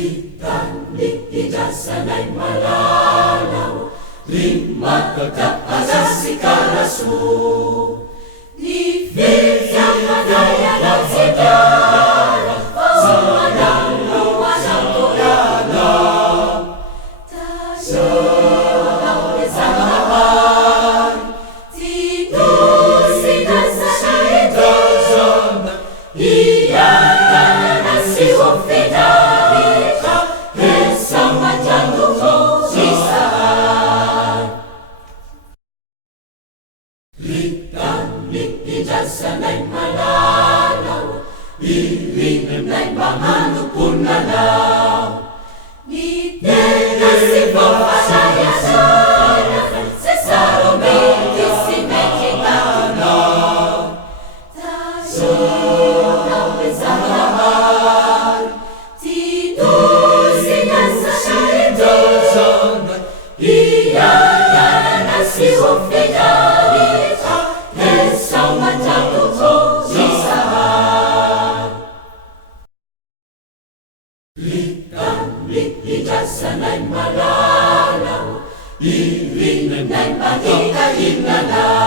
Litandi ijasanay malalaw, lima kagkaasa si kalasu. Ni Fifya madaya ng sigara, pawalang luwalang tulala. Tayo ang isang laman, tito sinasanay doon. Iyan na si Wofida. Litang-lit ijasanay malalaw, ilingin na'y mga lupon na law. Nitena si Papanaya sana, sa sarumiti si Mexicana. Tayo ang isang laman, tito sinasanay doon. Iyan na si Wofida. Litang-lit ijasanay malalaw, ilingin na'y pagkikain na law.